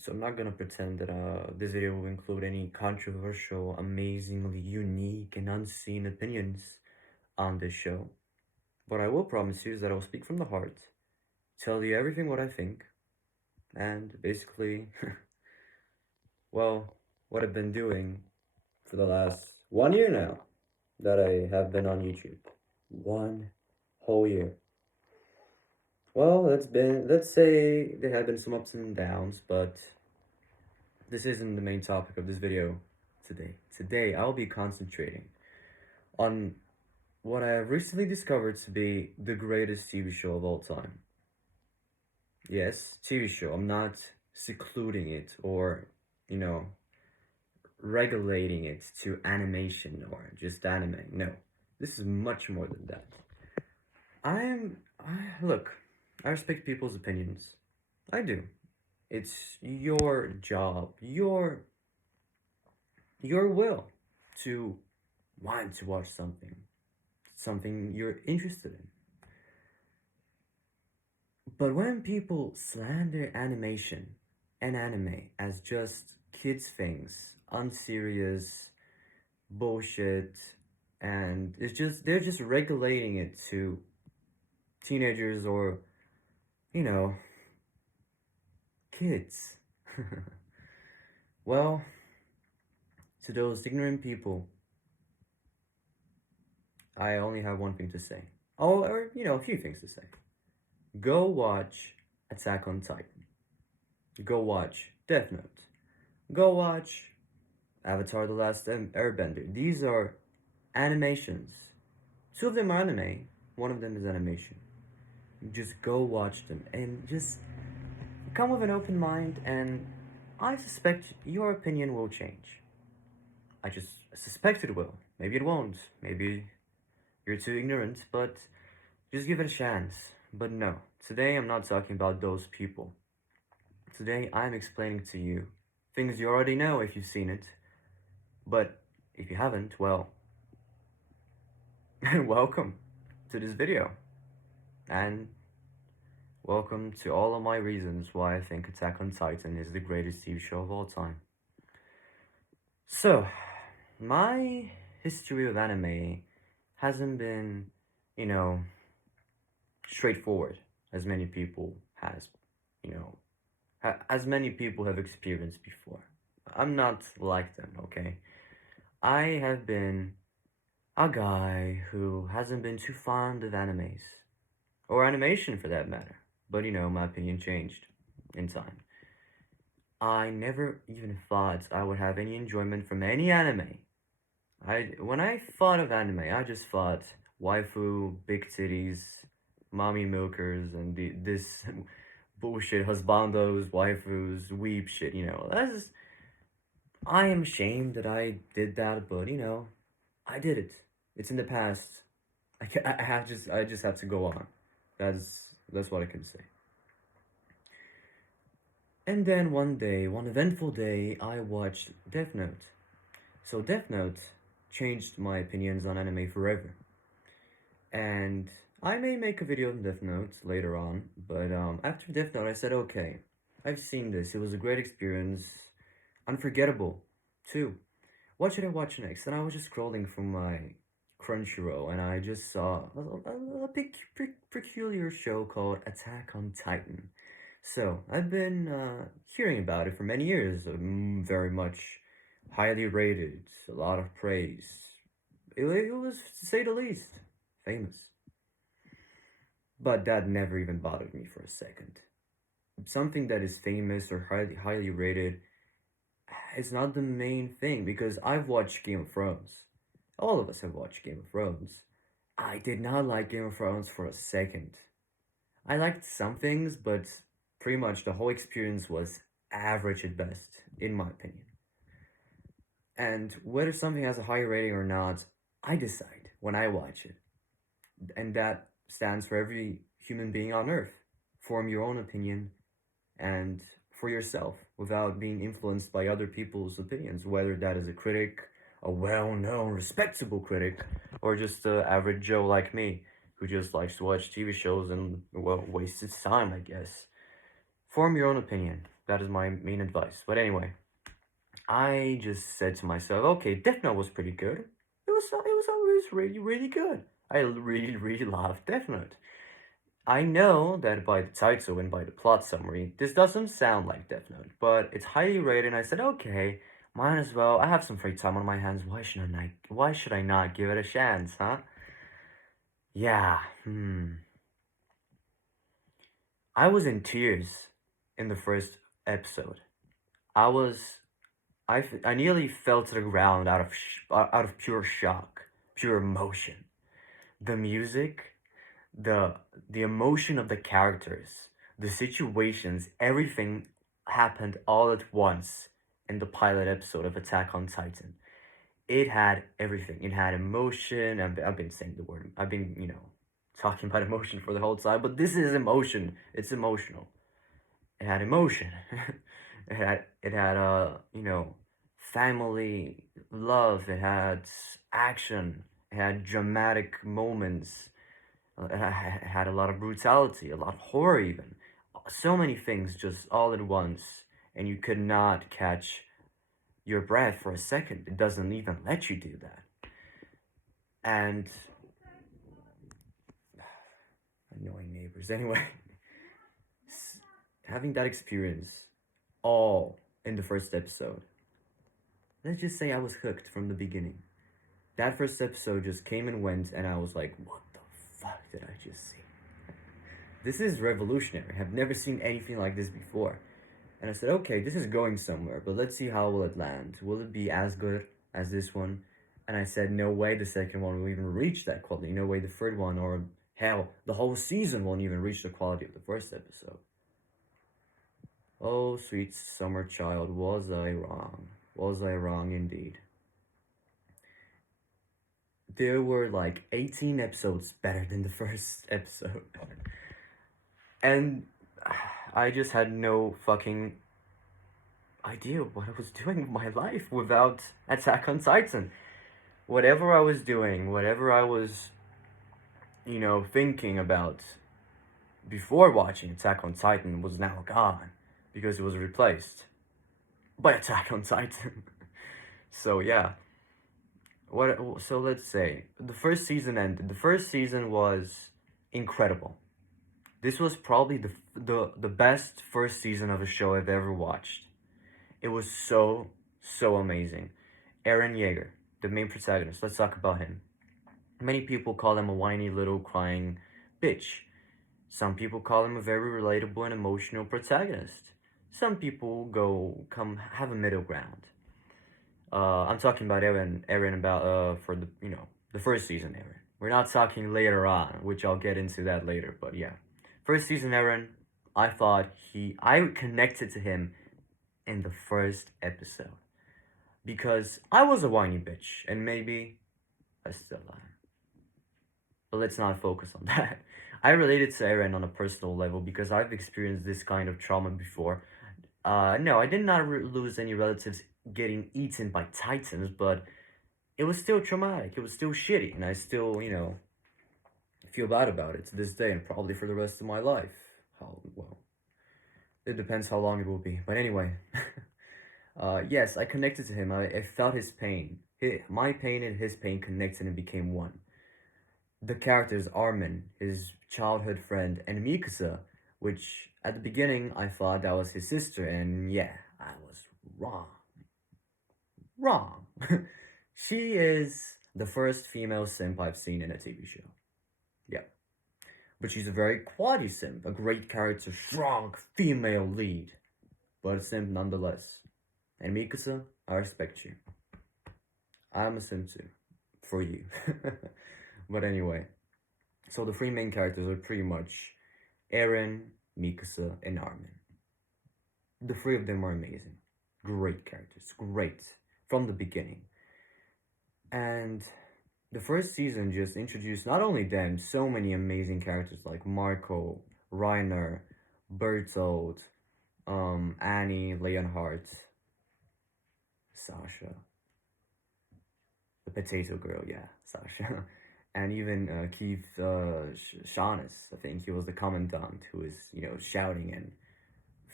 So I'm not gonna pretend that this video will include any controversial, amazingly unique and unseen opinions on this show. What I will promise you is that I will speak from the heart, tell you everything what I think, and basically, well, what I've been doing for the last 1 year now that I have been on YouTube. 1 whole year. Well, let's say there have been some ups and downs, but this isn't the main topic of this video today. Today, I'll be concentrating on what I have recently discovered to be the greatest TV show of all time. Yes, TV show. I'm not secluding it or, you know, regulating it to animation or just anime. No, this is much more than that. Look, I respect people's opinions. I do. It's your job, your will to want to watch something you're interested in. But when people slander animation and anime as just kids' things, unserious bullshit, and they're just regulating it to teenagers or, you know, kids. Well, to those ignorant people, I only have one thing to say. Oh, or, a few things to say. Go watch Attack on Titan. Go watch Death Note. Go watch Avatar The Last Airbender. These are animations. Two of them are anime, one of them is animation. Just go watch them and just come with an open mind, and I suspect your opinion will change. I just suspect it will. Maybe it won't. Maybe you're too ignorant, but just give it a chance. But no, today I'm not talking about those people. Today I'm explaining to you things you already know if you've seen it. But if you haven't, well, welcome to this video. And welcome to all of my reasons why I think Attack on Titan is the greatest TV show of all time. So, my history of anime hasn't been, straightforward as many people as many people have experienced before. I'm not like them, okay? I have been a guy who hasn't been too fond of animes, or animation for that matter, but my opinion changed in time. I never even thought I would have any enjoyment from any anime. When I thought of anime, I just thought waifu, big titties, mommy milkers, and this bullshit husbandos, waifus, weeb shit. That's just, I am ashamed that I did that, but I did it. It's in the past. I just have to go on. That's what I can say. And then one eventful day, I watched Death Note. So Death Note changed my opinions on anime forever. And I may make a video on Death Note later on, but after Death Note, I said, okay, I've seen this. It was a great experience. Unforgettable, too. What should I watch next? And I was just scrolling from my Crunchyroll, and I just saw a peculiar show called Attack on Titan. So, I've been hearing about it for many years, very much highly rated, a lot of praise. It was, to say the least, famous. But that never even bothered me for a second. Something that is famous or highly rated is not the main thing, because I've watched Game of Thrones. All of us have watched Game of Thrones. I did not like Game of Thrones for a second. I liked some things, but pretty much the whole experience was average at best, in my opinion. And whether something has a high rating or not, I decide when I watch it. And that stands for every human being on earth. Form your own opinion and for yourself without being influenced by other people's opinions, whether that is a critic, a well-known, respectable critic, or just an average Joe like me who just likes to watch TV shows and, well, wastes his time, I guess. Form your own opinion. That is my main advice. But anyway, I just said to myself, okay, Death Note was pretty good. It was always really really good. I really really loved Death Note. I know that by the title and by the plot summary, this doesn't sound like Death Note, but it's highly rated, and I said, okay, might as well. I have some free time on my hands. Why should I not give it a chance, huh? Yeah. I was in tears in the first episode. I was. I nearly fell to the ground out of pure shock, pure emotion. The music, the the emotion of the characters, the situations, everything happened all at once in the pilot episode of Attack on Titan. It had everything. It had emotion. I've been saying the word. I've been, talking about emotion for the whole time, but this is emotion. It's emotional. It had emotion. it had family love. It had action. It had dramatic moments. It had a lot of brutality, a lot of horror, even. So many things just all at once, and you could not catch your breath for a second. It doesn't even let you do that. And annoying neighbors. Anyway, having that experience all in the first episode, let's just say I was hooked from the beginning. That first episode just came and went, and I was like, what the fuck did I just see? This is revolutionary. I've never seen anything like this before. And I said, okay, this is going somewhere, but let's see how will it land. Will it be as good as this one? And I said, no way the second one will even reach that quality. No way the third one, or hell, the whole season won't even reach the quality of the first episode. Oh, sweet summer child, was I wrong? Was I wrong indeed? There were like 18 episodes better than the first episode. And I just had no fucking idea what I was doing with my life without Attack on Titan. Whatever I was doing, whatever I was, thinking about before watching Attack on Titan was now gone because it was replaced by Attack on Titan. So yeah. So let's say the first season ended. The first season was incredible. This was probably the best first season of a show I've ever watched. It was so amazing. Eren Yeager, the main protagonist. Let's talk about him. Many people call him a whiny little crying bitch. Some people call him a very relatable and emotional protagonist. Some people come have a middle ground. I'm talking about Eren about for the first season Eren. We're not talking later on, which I'll get into that later. But yeah, first season Eren, I connected to him in the first episode because I was a whiny bitch, and maybe I still am. But let's not focus on that. I related to Eren on a personal level because I've experienced this kind of trauma before. No, I did not lose any relatives getting eaten by titans, but it was still traumatic. It was still shitty, and I still, feel bad about it to this day, and probably for the rest of my life. Well, it depends how long it will be. But anyway, yes, I connected to him. I felt his pain. My pain and his pain connected and became one. The characters Armin, his childhood friend, and Mikasa, which at the beginning I thought that was his sister, and yeah, I was wrong. Wrong. She is the first female simp I've seen in a TV show. Yeah. But she's a very quality simp, a great character, strong female lead. But a simp nonetheless. And Mikasa, I respect you. I'm a simp too. For you. But anyway. So the three main characters are pretty much Eren, Mikasa, and Armin. The three of them are amazing. Great characters. Great. From the beginning. And the first season just introduced not only them, so many amazing characters like Marco, Reiner, Bertold, Annie, Leonhardt, Sasha, the potato girl, yeah, Sasha, and even Keith Shaughnessy. I think he was the commandant who was, shouting and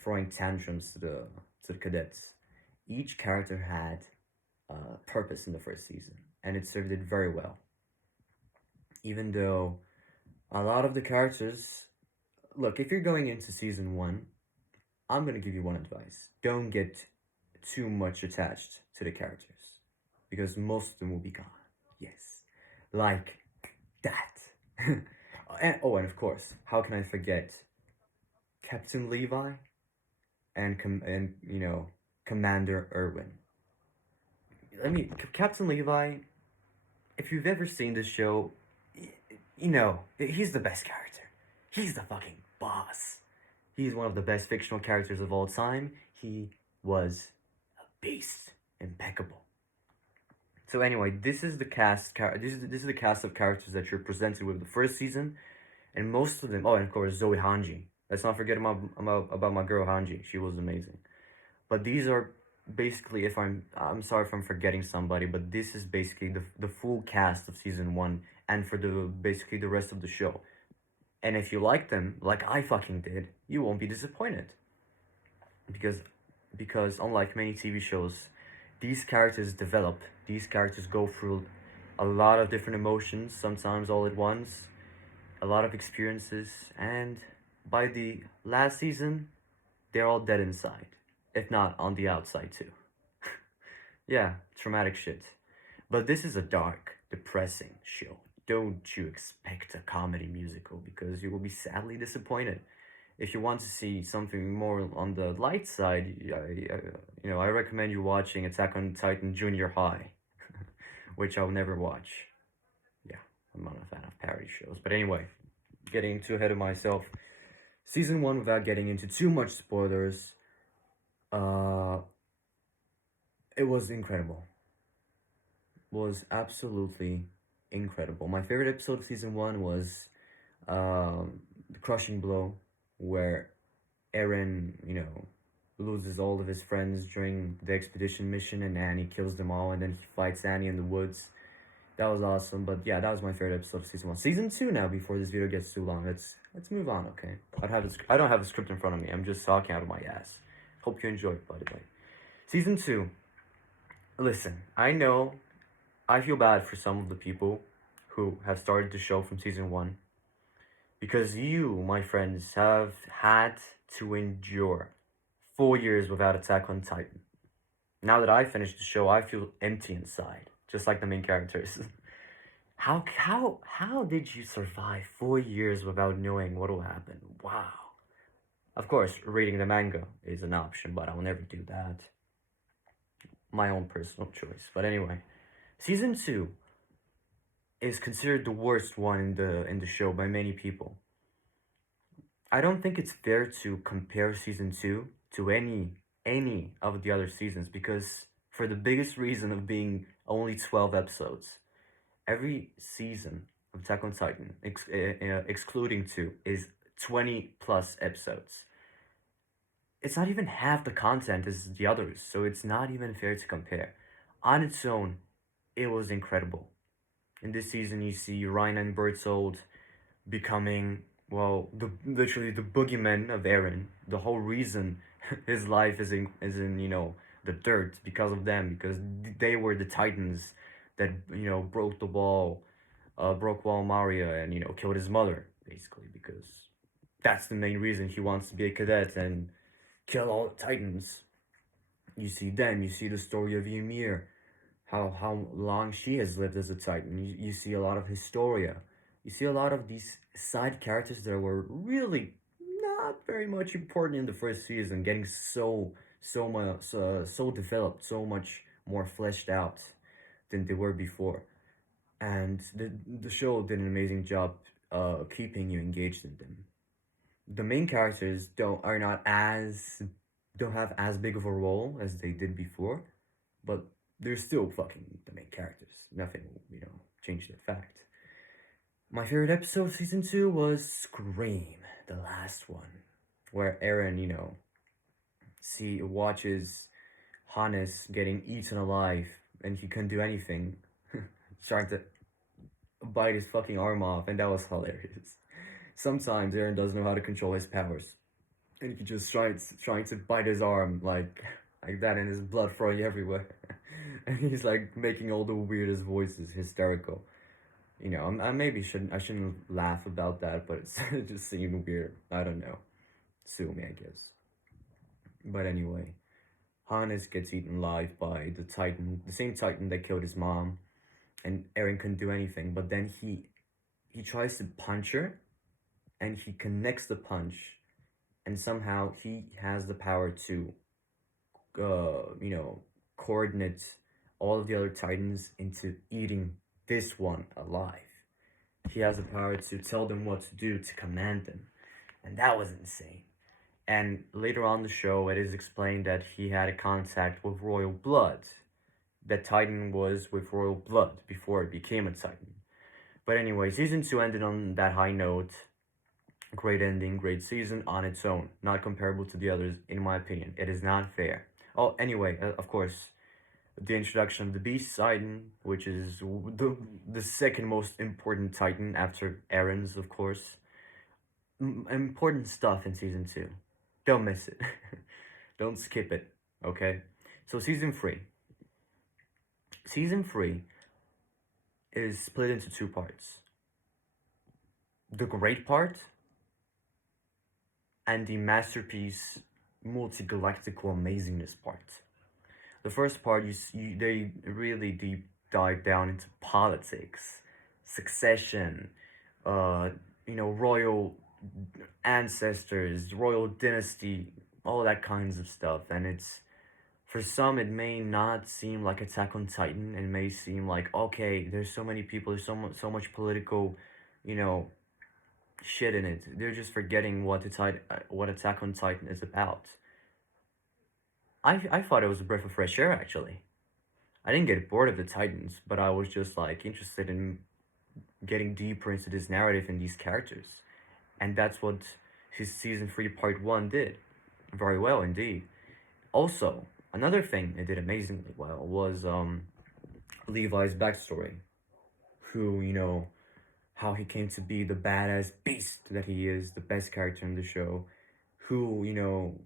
throwing tantrums to the cadets. Each character had purpose in the first season, and it served it very well. Even though a lot of the characters, look, if you're going into season one, I'm gonna give you one advice: don't get too much attached to the characters, because most of them will be gone. Yes, like that. And of course, how can I forget Captain Levi and Commander Irwin? Captain Levi. If you've ever seen this show, he's the best character. He's the fucking boss. He's one of the best fictional characters of all time. He was a beast, impeccable. So anyway, this is the cast. This is the cast of characters that you're presented with the first season, and most of them. Oh, and of course Zoe Hanji. Let's not forget about my girl Hanji. She was amazing. But these are basically, if I'm sorry if I'm forgetting somebody, but this is basically the full cast of season one, and for the basically the rest of the show. And if you like them, like I fucking did, you won't be disappointed. Because unlike many TV shows, these characters develop. These characters go through a lot of different emotions, sometimes all at once, a lot of experiences, and by the last season, they're all dead inside, if not on the outside too. Yeah, traumatic shit. But this is a dark, depressing show. Don't you expect a comedy musical, because you will be sadly disappointed. If you want to see something more on the light side, I recommend you watching Attack on Titan Junior High, which I'll never watch. Yeah, I'm not a fan of parody shows. But anyway, getting too ahead of myself. Season 1, without getting into too much spoilers, it was incredible. Was absolutely incredible. My favorite episode of season 1 was the crushing blow, where Eren, loses all of his friends during the expedition mission, and Annie kills them all, and then he fights Annie in the woods. That was awesome. But yeah, that was my favorite episode of season 1. Season 2 now, before this video gets too long. Let's move on, okay? I don't have the script in front of me. I'm just talking out of my ass. Hope you enjoyed, by the way. Season 2. Listen, I know I feel bad for some of the people who have started the show from season 1, because you, my friends, have had to endure 4 years without Attack on Titan. Now that I finished the show, I feel empty inside, just like the main characters. How did you survive 4 years without knowing what will happen? Wow. Of course, reading the manga is an option, but I'll never do that. My own personal choice. But anyway, season 2 is considered the worst one in the show by many people. I don't think it's fair to compare season 2 to any of the other seasons, because for the biggest reason of being only 12 episodes, every season of Attack on Titan, excluding 2, is 20 plus episodes. It's not even half the content as the others, so it's not even fair to compare. On its own, it was incredible. In this season, you see Reiner and Bertholdt becoming, well, literally the boogeyman of Eren. The whole reason his life is in the dirt, because of them, because they were the Titans that broke the wall, broke Wall Maria, and killed his mother, basically, because that's the main reason he wants to be a cadet and kill all the Titans. You see them. You see the story of Ymir, how long she has lived as a Titan. You see a lot of Historia. You see a lot of these side characters that were really not very much important in the first season, getting so developed, so much more fleshed out than they were before. And the show did an amazing job keeping you engaged in them. The main characters don't have as big of a role as they did before, but they're still fucking the main characters. Nothing will, change that fact. My favorite episode of season 2 was Scream, the last one, where Eren, watches Hannes getting eaten alive, and he couldn't do anything, trying to bite his fucking arm off, and that was hilarious. Sometimes Eren doesn't know how to control his powers. and he just trying to bite his arm like that, and his blood flowing everywhere, and he's like making all the weirdest voices, hysterical. You know, I shouldn't laugh about that, but it's it just seemed weird. I don't know. Sue me, I guess. But anyway, Hannes gets eaten alive by the Titan, the same Titan that killed his mom, and Eren couldn't do anything. But then he tries to punch her, and he connects the punch, and somehow he has the power to, you know, coordinate all of the other Titans into eating this one alive. He has the power to tell them what to do, to command them, and that was insane. And later on the show, it is explained that he had a contact with royal blood. That Titan was with royal blood before it became a Titan. But anyway, season 2 ended on that high note. Great ending, great season on its own. Not comparable to the others, in my opinion. It is not fair. Oh, anyway, of course, the introduction of the Beast Titan, which is the second most important Titan after Eren's, of course. Important stuff in season 2. Don't miss it. Don't skip it, okay? So, season 3. Season 3 is split into two parts: the great part and the masterpiece multi-galactical amazingness part. The first part, they really deep dive down into politics, succession, uh, you know, royal ancestors, royal dynasty, all that kinds of stuff. And it's, for some, it may not seem like Attack on Titan. It may seem like, okay, there's so many people, there's so much political, you know, shit in it. They're just forgetting what Attack on Titan is about. I thought it was a breath of fresh air, actually. I didn't get bored of the Titans, but I was just like interested in getting deeper into this narrative and these characters. And that's what his season 3 part 1 did. Very well indeed. Also, another thing it did amazingly well was Levi's backstory. Who, you know, how he came to be the badass beast that he is, the best character in the show, who, you know,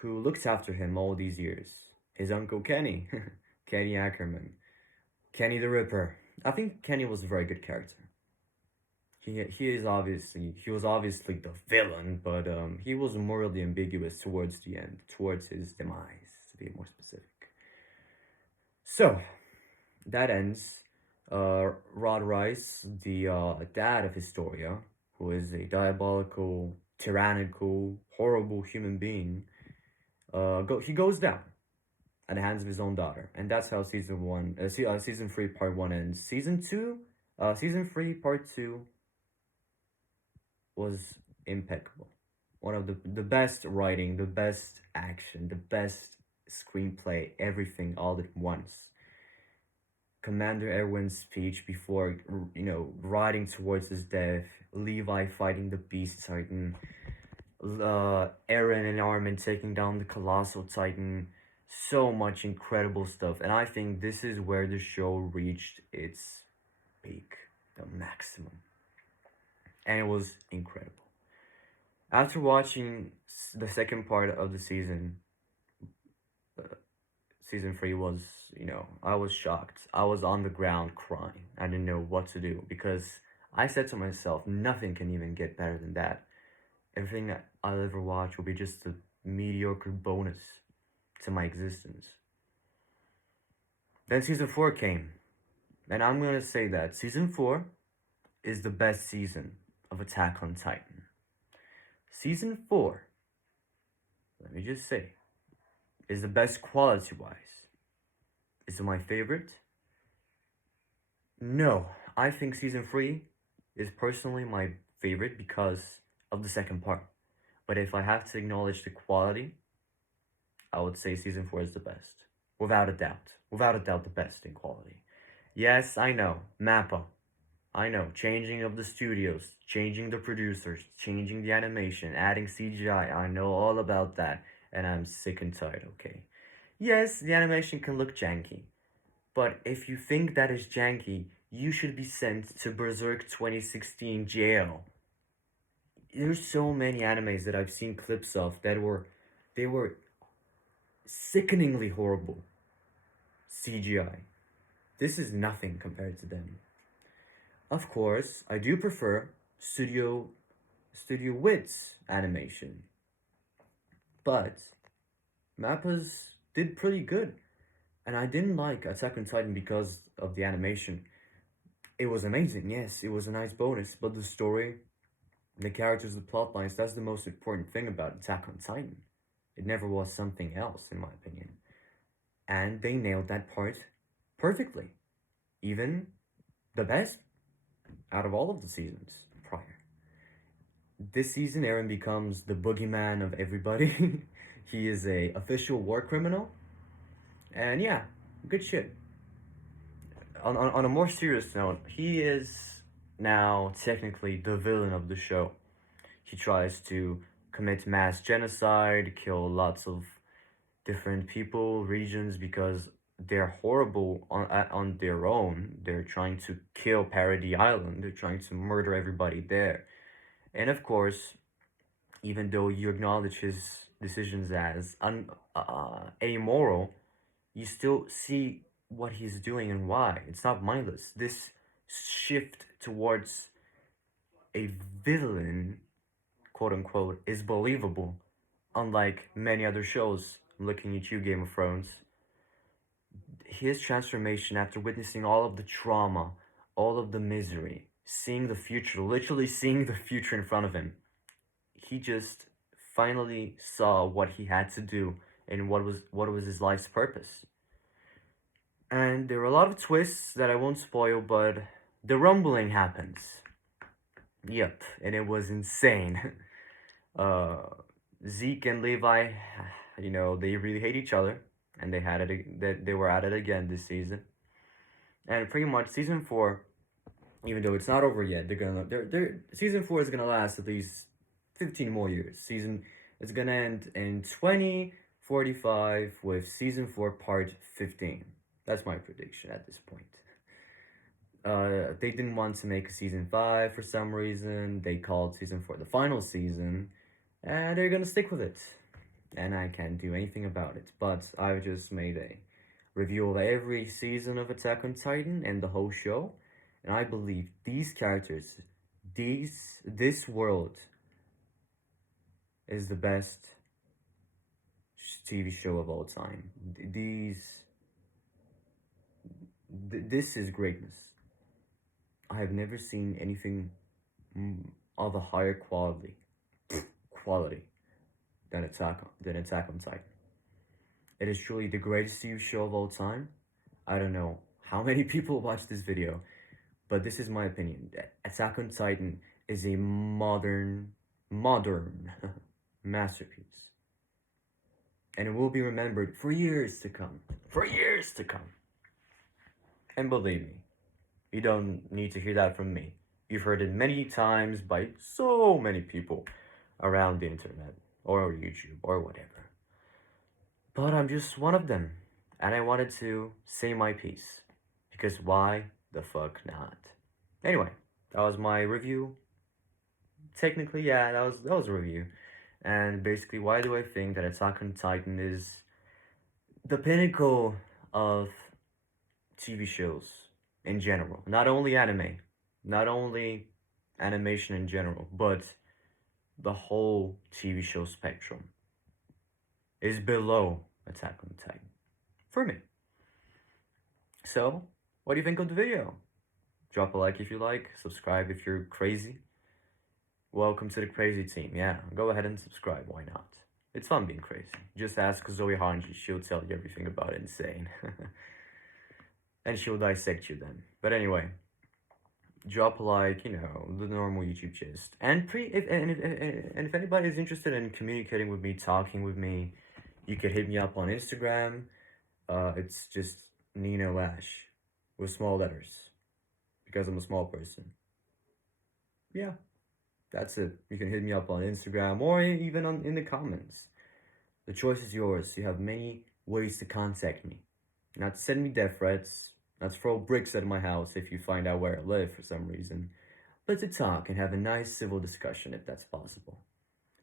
who looks after him all these years. His uncle Kenny, Kenny Ackerman, Kenny the Ripper. I think Kenny was a very good character. He was obviously the villain, but he was morally ambiguous towards the end, towards his demise, to be more specific. So that ends. Rod Reiss, the dad of Historia, who is a diabolical, tyrannical, horrible human being, he goes down at the hands of his own daughter, and that's how season 3 part 1 ends. Season 3 part 2 was impeccable. One of the best writing, the best action, the best screenplay, everything all at once. Commander Erwin's speech before, you know, riding towards his death, Levi fighting the Beast Titan, Eren and Armin taking down the Colossal Titan. So much incredible stuff, and I think this is where the show reached its peak, the maximum, and it was incredible. After watching the second part of the season, season 3 was, you know, I was shocked. I was on the ground crying. I didn't know what to do because I said to myself, nothing can even get better than that. Everything that I'll ever watch will be just a mediocre bonus to my existence. Then season 4 came, and I'm gonna say that season 4 is the best season of Attack on Titan. Season 4, let me just say, is the best quality-wise. Is it my favorite? No, I think season 3 is personally my favorite because of the second part. But if I have to acknowledge the quality, I would say season 4 is the best. Without a doubt. Without a doubt, the best in quality. Yes, I know, Mappa. I know, changing of the studios, changing the producers, changing the animation, adding CGI. I know all about that, and I'm sick and tired, okay? Yes, the animation can look janky, but if you think that is janky, you should be sent to Berserk 2016 jail. there's so many animes that I've seen clips of that they were sickeningly horrible CGI. This is nothing compared to them. Of course, I do prefer Studio Wit's animation, but Mappa's did pretty good. And I didn't like Attack on Titan because of the animation. It was amazing, yes, it was a nice bonus, but the story, the characters, the plot lines, that's the most important thing about Attack on Titan. It never was something else, in my opinion. And they nailed that part perfectly. Even the best out of all of the seasons prior. This season, Eren becomes the boogeyman of everybody. He is a official war criminal. And yeah, good shit. On a more serious note, he is now technically the villain of the show. He tries to commit mass genocide, kill lots of different people, regions, because they're horrible on their own. They're trying to kill Paradis Island. They're trying to murder everybody there. And of course, even though you acknowledge his decisions as amoral, you still see what he's doing and why. It's not mindless. This shift towards a villain, quote unquote, is believable. Unlike many other shows, I'm looking at you, Game of Thrones. His transformation after witnessing all of the trauma, all of the misery, seeing the future, literally seeing the future in front of him, he just finally saw what he had to do and what was his life's purpose. And there were a lot of twists that I won't spoil, but the rumbling happens. Yep, and it was insane. Zeke and Levi, they really hate each other, and they were at it again this season. And pretty much season 4, even though it's not over yet, season 4 is gonna last at least 15 more years. It's gonna end in 2045 with season 4 part 15. That's my prediction at this point. They didn't want to make a season 5 for some reason. They called season 4 the final season, and they're gonna stick with it. And I can't do anything about it. But I've just made a review of every season of Attack on Titan and the whole show, and I believe these characters, this world, is the best TV show of all time. This is greatness. I have never seen anything of a higher quality than Attack on Titan. It is truly the greatest TV show of all time. I don't know how many people watch this video, but this is my opinion. Attack on Titan is a modern masterpiece. And it will be remembered for years to come. For years to come. And believe me, you don't need to hear that from me. You've heard it many times by so many people around the internet, or YouTube, or whatever. But I'm just one of them, and I wanted to say my piece. Because why the fuck not? Anyway, that was my review. Technically, yeah, that was a review. And basically, why do I think that Attack on Titan is the pinnacle of TV shows in general? Not only anime, not only animation in general, but the whole TV show spectrum is below Attack on Titan for me. So, what do you think of the video? Drop a like if you like, subscribe if you're crazy. Welcome to the crazy team. Yeah, go ahead and subscribe. Why not? It's fun being crazy. Just ask Zoe Hanji. She'll tell you everything about Insane. And she'll dissect you then. But anyway, drop a like, the normal YouTube gist. And if anybody is interested in communicating with me, talking with me, you could hit me up on Instagram. It's just Nino Ash with small letters because I'm a small person. Yeah. That's it. You can hit me up on Instagram or even in the comments. The choice is yours. You have many ways to contact me. Not send me death threats. Not throw bricks at my house if you find out where I live for some reason. but to talk and have a nice civil discussion if that's possible.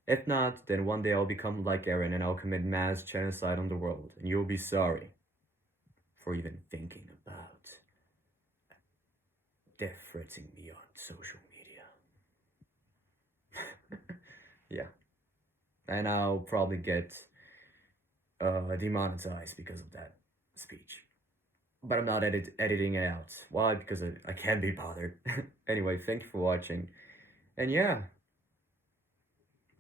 If not, then one day I'll become like Eren and I'll commit mass genocide on the world, and you'll be sorry for even thinking about death threatening me on social media. Yeah, and I'll probably get demonetized because of that speech. But I'm not editing it out. Why? Because I can't be bothered. Anyway, thank you for watching. And yeah,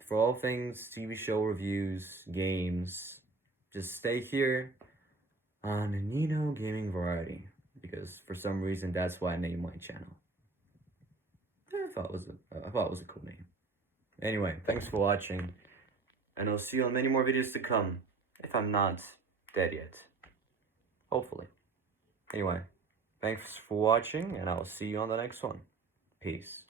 for all things TV show reviews, games, just stay here on Nino Gaming Variety. Because for some reason, that's why I named my channel. I thought it was a cool name. Anyway, thanks for watching. And I'll see you on many more videos to come. If I'm not dead yet. Hopefully. Anyway, thanks for watching, and I'll see you on the next one. Peace.